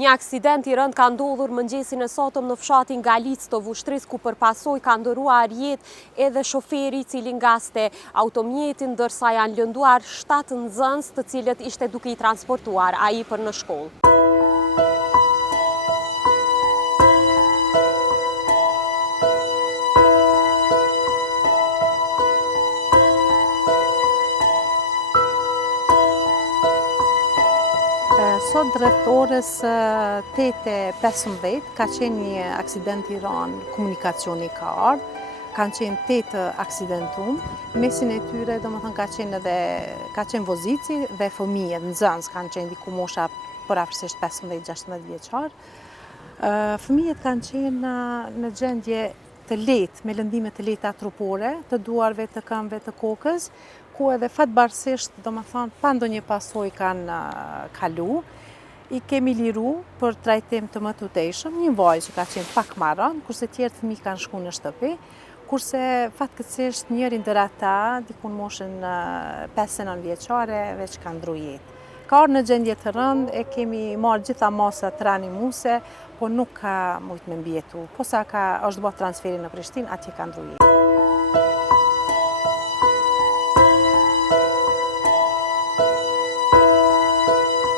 Një aksident I rënd ka ndodhur mëngjesin e sotëm në fshatin Galic të Vushtrisë, ku për pasoj ka ndëruar jetë edhe shoferi I cili ngaste automjetin, ndërsa janë lënduar 7 nxënës të cilët ishte duke I transportuar ai për në shkollë. Sot rreth orës 8:15 ka qenë një aksident I rënë, komunikacioni ka ardhur, kanë qenë 8 aksidentum, mesin e tyre domethënë ka qenë vozici dhe fëmijët, nxënës kanë qenë diku mosha përafërsisht 15-16 vjeçar. Fëmijët kanë qenë në gjendje të lehtë, me lëndime të lehta trupore, të duarve, të këmbëve, të kokës, ku edhe fatbarësisht, domethënë, pa ndonjë pasojë kanë kalu. I kemi liru për trajtim të më tuteshëm, një vajzë që ka qenë pak më rënd, kurse tjerë fëmijë kanë shkuar në shtëpi, kurse fatkeqësisht njëri ndër ata, diku në moshën 5-9 vjeçare, veç ka ndru jetë. Ka ardhur në gjendje të rëndë, e kemi marrë gjitha masat reanimuse, po nuk ka mujt me mbijetu. Posa është bërë transferi në Prishtinë, atje ka ndru jetë.